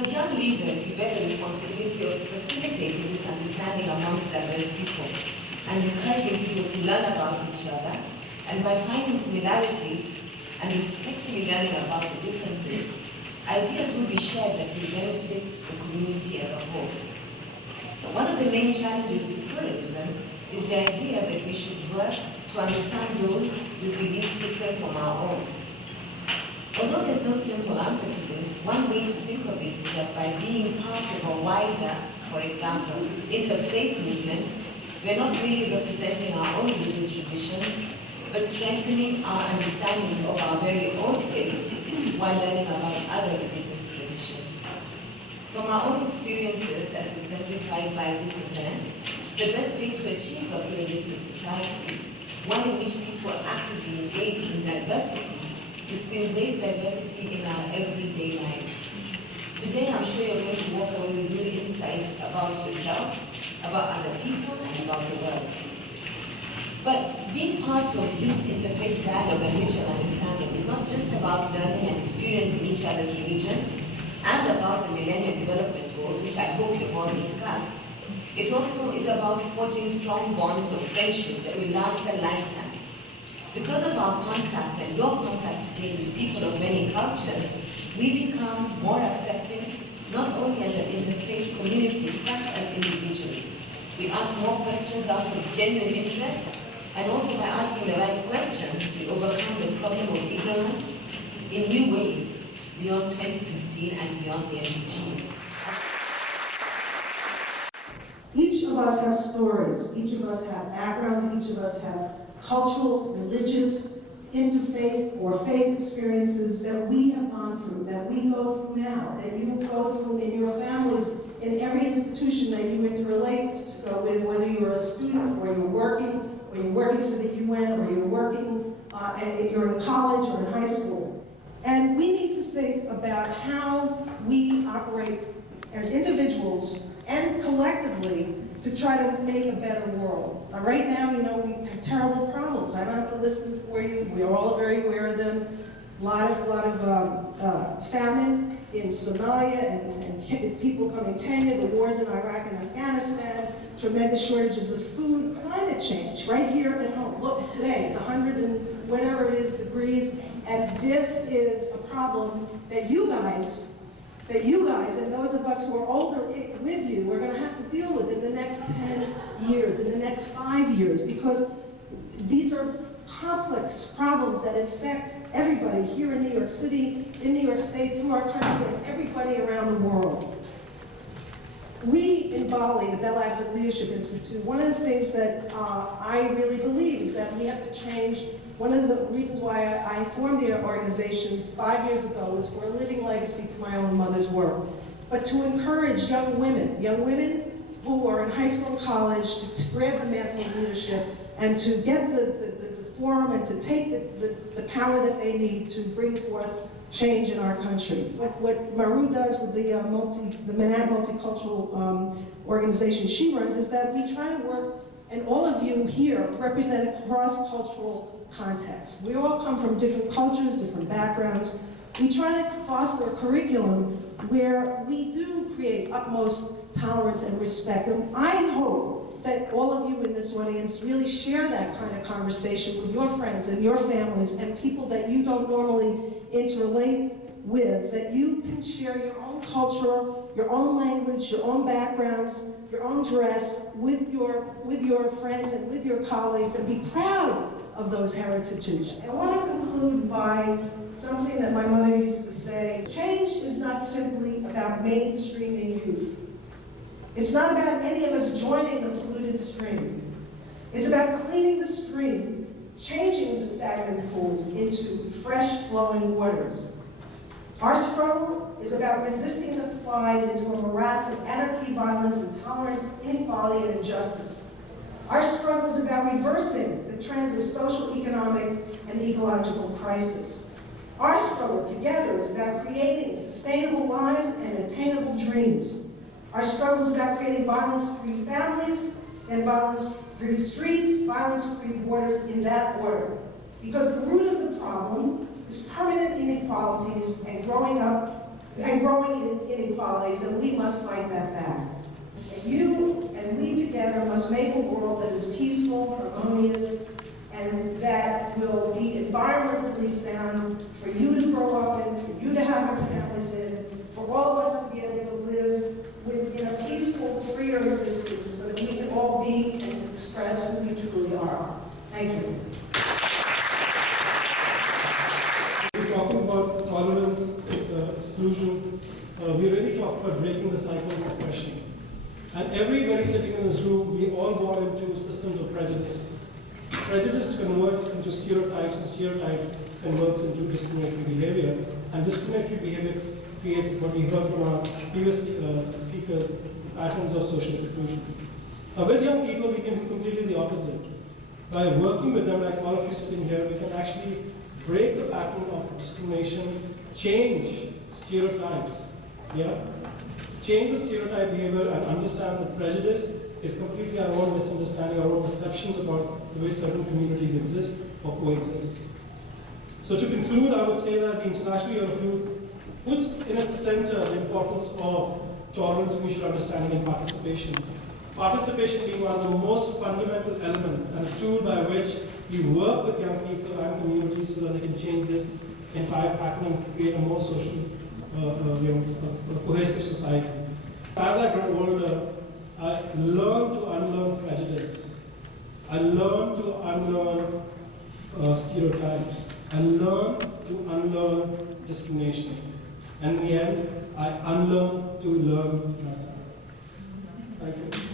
as young leaders, you bear the responsibility of facilitating this understanding amongst diverse people and encouraging people to learn about each other, and by finding similarities and respectfully learning about the differences, ideas will be shared that will benefit the community as a whole. Now, one of the main challenges to pluralism is the idea that we should work to understand those with beliefs different from our own. Although there's no simple answer to this, one way to think of it is that by being part of a wider, for example, interfaith movement, we're not really representing our own religious traditions, but strengthening our understandings of our very own faiths while learning about other religious traditions. From our own experiences as exemplified by this event, the best way to achieve a pluralistic society, one in which people actively engage in diversity, is to embrace diversity in our everyday lives. Today, I'm sure you're going to walk away with new insights about yourselves, about other people, and about the world. But being part of youth interfaith dialogue and mutual understanding is not just about learning and experiencing each other's religion and about the Millennium Development Goals, which I hope you've all discussed. It also is about forging strong bonds of friendship that will last a lifetime. Because of our contact and your contact today with people of many cultures, we become more accepting, not only as an interfaith community, but as individuals. We ask more questions out of genuine interest, and also by asking the right questions, we overcome the problem of ignorance in new ways beyond 2015 and beyond the MDGs. Each of us have stories, each of us have backgrounds, each of us have cultural, religious, interfaith, or faith experiences that we have gone through, that we go through now, that you go through in your families, in every institution that you interrelate with, whether you're a student or you're working for the UN, or you're working, you're in college or in high school. And we need to think about how we operate as individuals and collectively to try to make a better world. Right now, we have terrible problems. I don't have to list them for you. We are all very aware of them. A lot of famine in Somalia and people come in Kenya, the wars in Iraq and Afghanistan, tremendous shortages of food, climate change right here at home. Look, today it's 100 and whatever it is degrees, and this is a problem that you guys and those of us who are older with you, we're going to have to deal with in the next 10 years, in the next 5 years, because these are complex problems that affect everybody here in New York City, in New York State, through our country, and everybody around the world. We in Bali, the Bell Labs of Leadership Institute, one of the things that I really believe is that we have to change. One of the reasons why I formed the organization 5 years ago was for a living legacy to my own mother's work, but to encourage young women who are in high school and college to grab the mantle of leadership and to get the forum and to take the power that they need to bring forth change in our country. What Maru does with the Manhattan Multicultural organization she runs is that we try to work, and all of you here represent a cross-cultural context. We all come from different cultures, different backgrounds. We try to foster a curriculum where we do create utmost tolerance and respect. And I hope that all of you in this audience really share that kind of conversation with your friends and your families and people that you don't normally interrelate with, that you can share your own culture, your own language, your own backgrounds, your own dress with your friends and with your colleagues, and be proud of those heritages. I want to conclude by something that my mother used to say: change is not simply about mainstreaming youth. It's not about any of us joining the polluted stream. It's about cleaning the stream, changing the stagnant pools into fresh flowing waters. Our struggle is about resisting the slide into a morass of anarchy, violence, intolerance, inequality, and injustice. Our struggle is about reversing the trends of social, economic, and ecological crisis. Our struggle together is about creating sustainable lives and attainable dreams. Our struggle is about creating violence-free families and violence-free streets, violence-free borders in that order. Because the root of the problem is permanent inequalities and growing up and growing inequalities, and we must fight that back. And you and we together must make a world that is peaceful, harmonious, and that will be environmentally sound for you to grow up in, for you to have your families in, for all of us to be able to live in a peaceful, freer existence so that we can all be and express who we truly are. Thank you. We're talking about tolerance, exclusion. We really talk about breaking the cycle of oppression. And everybody sitting in this room, we all born into systems of prejudice. Prejudice converts into stereotypes, and stereotypes converts into discriminatory behavior. And discriminatory behavior creates what we heard from our previous speakers, patterns of social exclusion. With young people, we can do completely the opposite. By working with them, like all of you sitting here, we can actually break the pattern of discrimination, change stereotypes, change the stereotype behavior and understand that prejudice is completely our own misunderstanding, our own perceptions about the way certain communities exist or coexist. So to conclude, I would say that the International Year of Youth puts in its center the importance of tolerance, mutual understanding, and participation. Participation being one of the most fundamental elements and a tool by which we work with young people and communities so that they can change this entire pattern and create a more social, cohesive society. As I grow older, I learn to unlearn prejudice. I learn to unlearn stereotypes. I learn to unlearn discrimination. And in the end, I unlearn to learn myself. Thank you.